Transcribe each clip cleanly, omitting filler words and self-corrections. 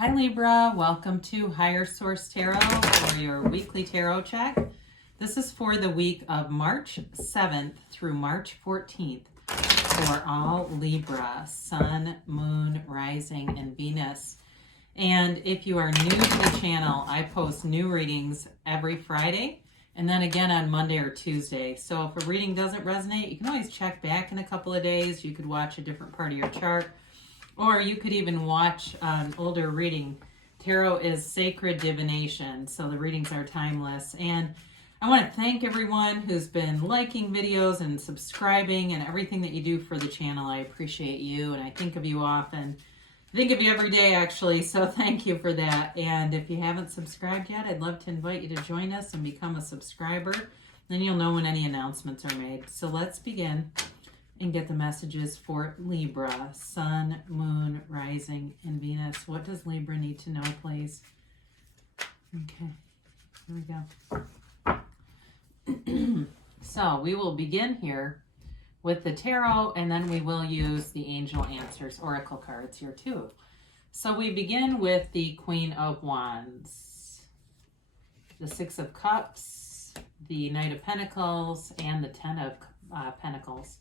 Hi Libra, welcome to Higher Source Tarot for your weekly tarot check. This is for the week of March 7th through March 14th for all Libra, Sun, Moon, Rising, and Venus. And if you are new to the channel, I post new readings every Friday and then again on Monday or Tuesday. So if a reading doesn't resonate, you can always check back in a couple of days. You could watch a different part of your chart. Or you could even watch an older reading. Tarot is sacred divination, so the readings are timeless. And I want to thank everyone who's been liking videos and subscribing and everything that you do for the channel. I appreciate you, and I think of you often. I think of you every day, actually, so thank you for that. And if you haven't subscribed yet, I'd love to invite you to join us and become a subscriber. Then you'll know when any announcements are made. So let's begin and get the messages for Libra, Sun, Moon, Rising, and Venus. What does Libra need to know, please? Okay, here we go. So we will begin here with the tarot, and then we will use the Angel Answers Oracle cards here too. So we begin with the Queen of Wands, the Six of Cups, the Knight of Pentacles, and the Ten of Pentacles.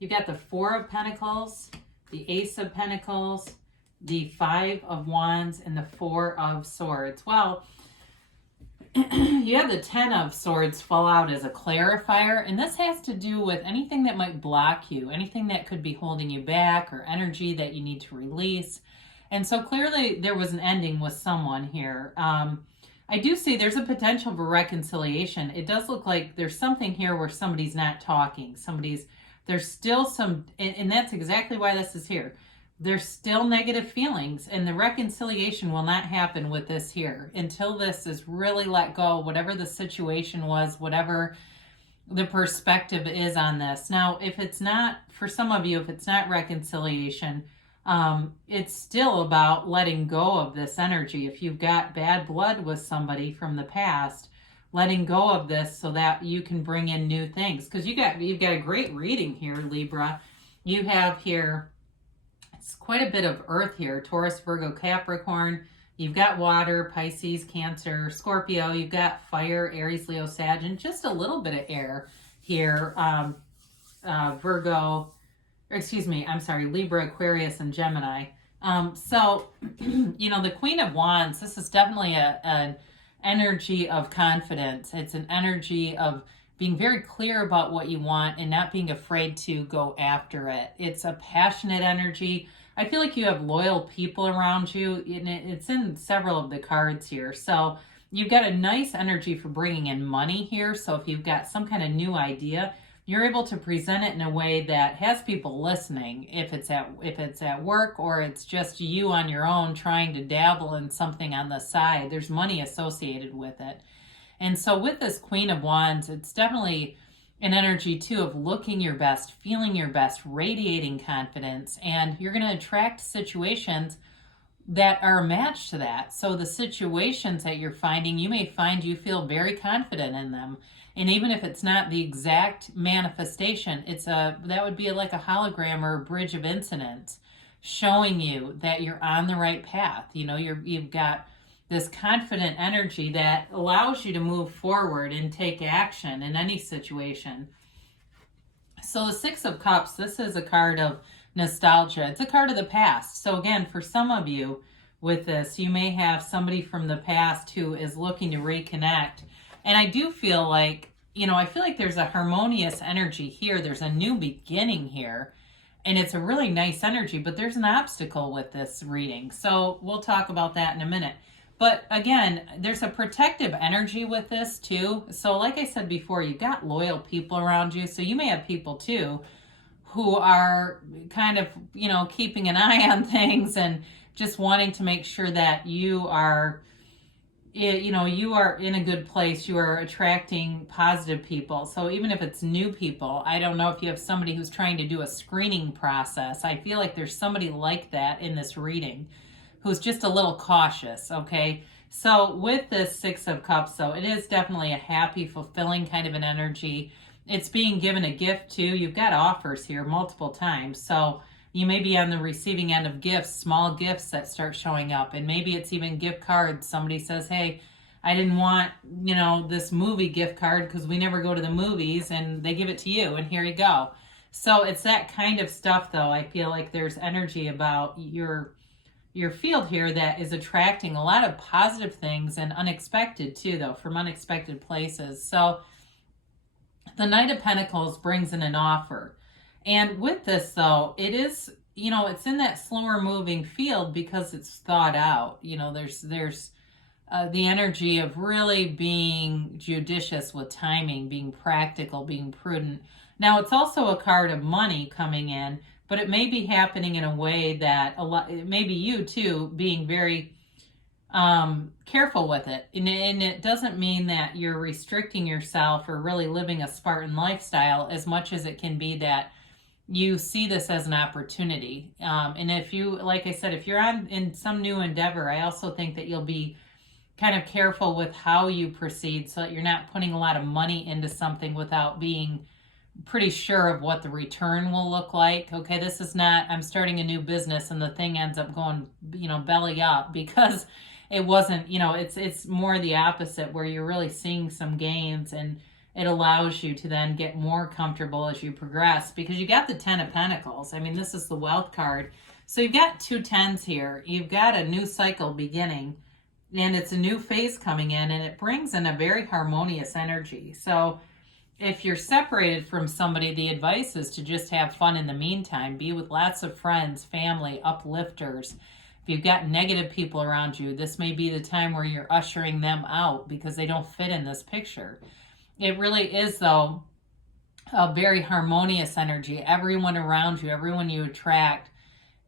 You've got the Four of Pentacles, the Ace of Pentacles, the Five of Wands, and the Four of Swords. Well, you have the Ten of Swords fall out as a clarifier, and this has to do with anything that might block you, anything that could be holding you back, or energy that you need to release. And so clearly there was an ending with someone here. I do see there's a potential for reconciliation. It does look like there's something here where somebody's not talking. There's still some, and that's exactly why this is here. There's still negative feelings, and the reconciliation will not happen with this here until this is really let go, whatever the situation was, whatever the perspective is on this. Now, if it's not, for some of you, if it's not reconciliation, it's still about letting go of this energy. If you've got bad blood with somebody from the past, letting go of this so that you can bring in new things. Because you've got a great reading here, Libra. You have here, it's quite a bit of earth here. Taurus, Virgo, Capricorn. You've got water, Pisces, Cancer, Scorpio. You've got fire, Aries, Leo, Sag, and just a little bit of air here. Libra, Aquarius, and Gemini. So, the Queen of Wands, this is definitely an energy of confidence. It's an energy of being very clear about what you want and not being afraid to go after it. It's a passionate energy. I feel like you have loyal people around you, and it's in several of the cards here. So you've got a nice energy for bringing in money here. So if you've got some kind of new idea, you're able to present it in a way that has people listening. If it's at work, or it's just you on your own trying to dabble in something on the side, there's money associated with it. And so with this Queen of Wands, it's definitely an energy too of looking your best, feeling your best, radiating confidence, and you're going to attract situations that are a match to that. So the situations that you're finding, you may find you feel very confident in them. And even if it's not the exact manifestation, that would be like a hologram or a bridge of incidents showing you that you're on the right path. You've got this confident energy that allows you to move forward and take action in any situation. So the Six of Cups, this is a card of nostalgia. It's a card of the past. So again, for some of you with this, you may have somebody from the past who is looking to reconnect. And I do feel like, I feel like there's a harmonious energy here. There's a new beginning here. And it's a really nice energy, but there's an obstacle with this reading. So we'll talk about that in a minute. But again, there's a protective energy with this too. So like I said before, you've got loyal people around you. So you may have people too who are kind of, keeping an eye on things and just wanting to make sure that you are in a good place. You are attracting positive people. So even if it's new people, I don't know if you have somebody who's trying to do a screening process. I feel like there's somebody like that in this reading who's just a little cautious, okay? So with this Six of Cups, though, it is definitely a happy, fulfilling kind of an energy. It's being given a gift too. You've got offers here multiple times. So You may be on the receiving end of gifts, small gifts that start showing up. And maybe it's even gift cards. Somebody says, hey, I didn't want, this movie gift card because we never go to the movies, and they give it to you, and here you go. So it's that kind of stuff, though. I feel like there's energy about your field here that is attracting a lot of positive things, and unexpected too, though, from unexpected places. So the Knight of Pentacles brings in an offer. And with this, though, it is, it's in that slower moving field because it's thought out. There's the energy of really being judicious with timing, being practical, being prudent. Now, it's also a card of money coming in, but it may be happening in a way that maybe you too being very careful with it. And it doesn't mean that you're restricting yourself or really living a Spartan lifestyle, as much as it can be that you see this as an opportunity. And if you, like I said, if you're in some new endeavor, I also think that you'll be kind of careful with how you proceed, so that you're not putting a lot of money into something without being pretty sure of what the return will look like. Okay, this is not, I'm starting a new business and the thing ends up going, belly up because it wasn't, it's more the opposite, where you're really seeing some gains, and it allows you to then get more comfortable as you progress, because you got the 10 of Pentacles. I mean, this is the wealth card. So you've got 2 10s here. You've got a new cycle beginning, and it's a new phase coming in, and it brings in a very harmonious energy. So if you're separated from somebody, the advice is to just have fun in the meantime. Be with lots of friends, family, uplifters. If you've got negative people around you, this may be the time where you're ushering them out because they don't fit in this picture. It really is, though, a very harmonious energy. Everyone around you, everyone you attract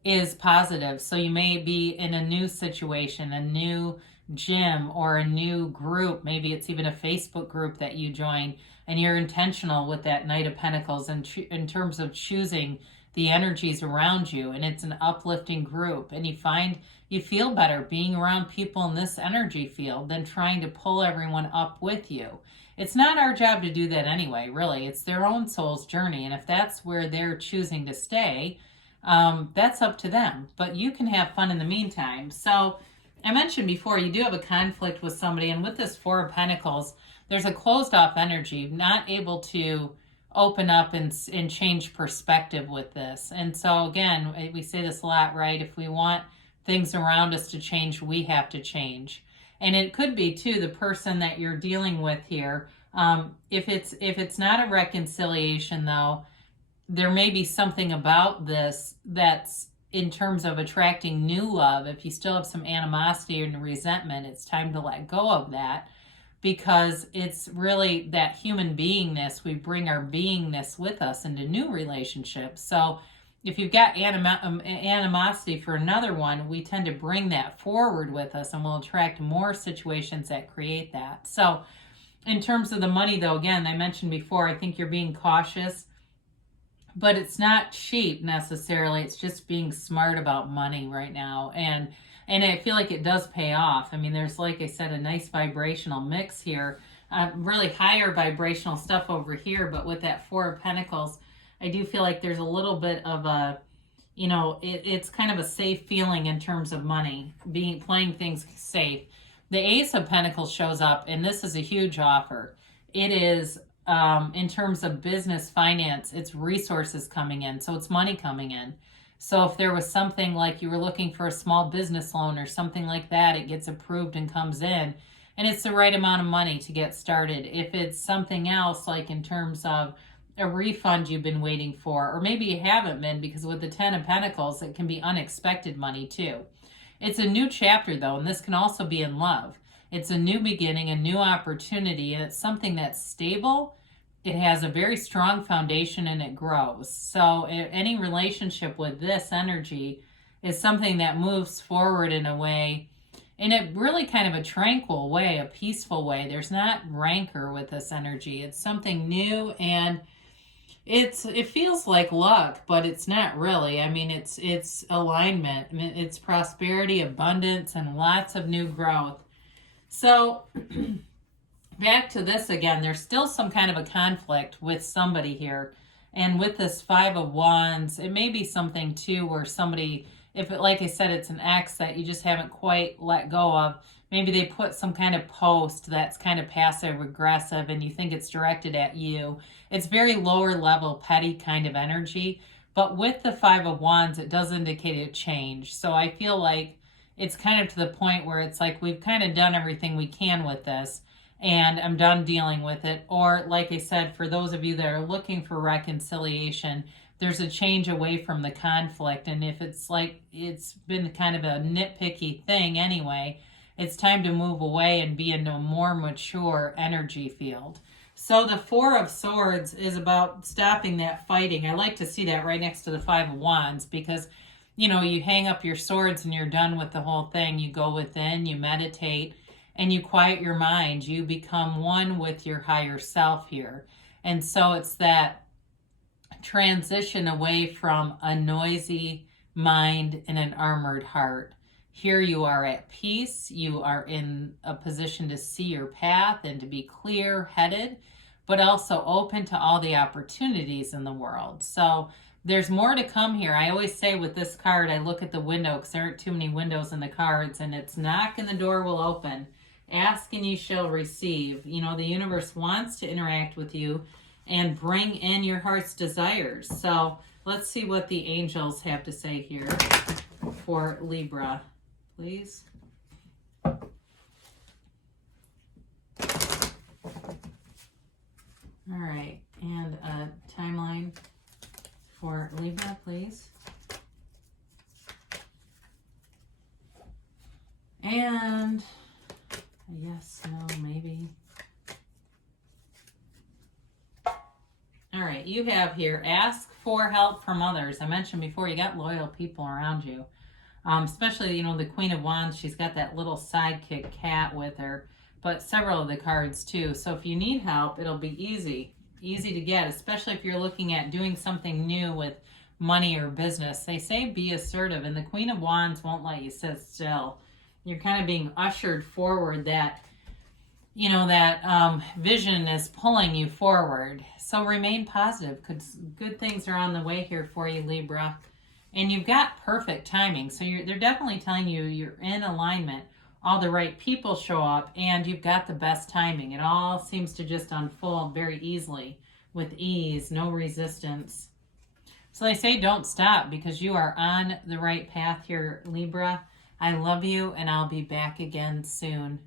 is positive. So you may be in a new situation, a new gym, or a new group. Maybe it's even a Facebook group that you join, and you're intentional with that Knight of Pentacles in terms of choosing the energies around you, and it's an uplifting group, and you feel better being around people in this energy field than trying to pull everyone up with you. It's not our job to do that anyway, really. It's their own soul's journey, and if that's where they're choosing to stay, that's up to them. But you can have fun in the meantime. So I mentioned before, you do have a conflict with somebody, and with this 4 of Pentacles, there's a closed off energy, not able to open up and change perspective with this. And so again, we say this a lot, right? If we want things around us to change, we have to change. And it could be too the person that you're dealing with here. If it's not a reconciliation, though, there may be something about this that's in terms of attracting new love. If you still have some animosity and resentment, it's time to let go of that, because it's really that human beingness. We bring our beingness with us into new relationships. So if you've got animosity for another one, we tend to bring that forward with us, and we'll attract more situations that create that. So in terms of the money, though, again, I mentioned before, I think you're being cautious, but it's not cheap necessarily. It's just being smart about money right now. And I feel like it does pay off. I mean, there's, like I said, a nice vibrational mix here, really higher vibrational stuff over here. But with that 4 of Pentacles, I do feel like there's a little bit of a, it's kind of a safe feeling in terms of money, playing things safe. The Ace of Pentacles shows up, and this is a huge offer. It is, in terms of business, finance, it's resources coming in. So it's money coming in. So if there was something like you were looking for a small business loan or something like that, it gets approved and comes in, and it's the right amount of money to get started. If it's something else, like in terms of a refund you've been waiting for, or maybe you haven't been, because with the 10 of Pentacles, it can be unexpected money too. It's a new chapter, though, and this can also be in love. It's a new beginning, a new opportunity, and it's something that's stable. It has a very strong foundation, and it grows. So any relationship with this energy is something that moves forward in a way, in a really kind of a tranquil way, a peaceful way. There's not rancor with this energy. It's something new, and it feels like luck, but it's not really. I mean, it's alignment. I mean, it's prosperity, abundance, and lots of new growth. So back to this again, there's still some kind of a conflict with somebody here. And with this Five of Wands, it may be something too where somebody, if it, like I said, it's an ex that you just haven't quite let go of, maybe they put some kind of post that's kind of passive aggressive and you think it's directed at you. It's very lower level, petty kind of energy. But with the Five of Wands, it does indicate a change. So I feel like it's kind of to the point where it's like we've kind of done everything we can with this and I'm done dealing with it. Or like I said, for those of you that are looking for reconciliation, there's a change away from the conflict. And if it's like it's been kind of a nitpicky thing anyway, it's time to move away and be in a more mature energy field. So the Four of Swords is about stopping that fighting. I like to see that right next to the Five of Wands because, you know, you hang up your swords and you're done with the whole thing. You go within, you meditate, and you quiet your mind. You become one with your higher self here. And so it's that transition away from a noisy mind and an armored heart. Here you are at peace. You are in a position to see your path and to be clear-headed, but also open to all the opportunities in the world. So there's more to come here. I always say with this card, I look at the window because there aren't too many windows in the cards, and it's knock and the door will open. Ask and you shall receive. You know, the universe wants to interact with you and bring in your heart's desires. So let's see what the angels have to say here for Libra, please. All right, and a timeline for Libra, please. And yes, no, maybe. All right, you have here, ask for help from others. I mentioned before, you got loyal people around you. Especially, you know, the Queen of Wands, she's got that little sidekick cat with her, but several of the cards too. So if you need help, it'll be easy to get, especially if you're looking at doing something new with money or business. They say be assertive, and the Queen of Wands won't let you sit still. You're kind of being ushered forward. That, you know, that vision is pulling you forward. So remain positive because good things are on the way here for you, Libra. And you've got perfect timing. So they're definitely telling you you're in alignment. All the right people show up and you've got the best timing. It all seems to just unfold very easily, with ease, no resistance. So they say don't stop because you are on the right path here, Libra. I love you, and I'll be back again soon.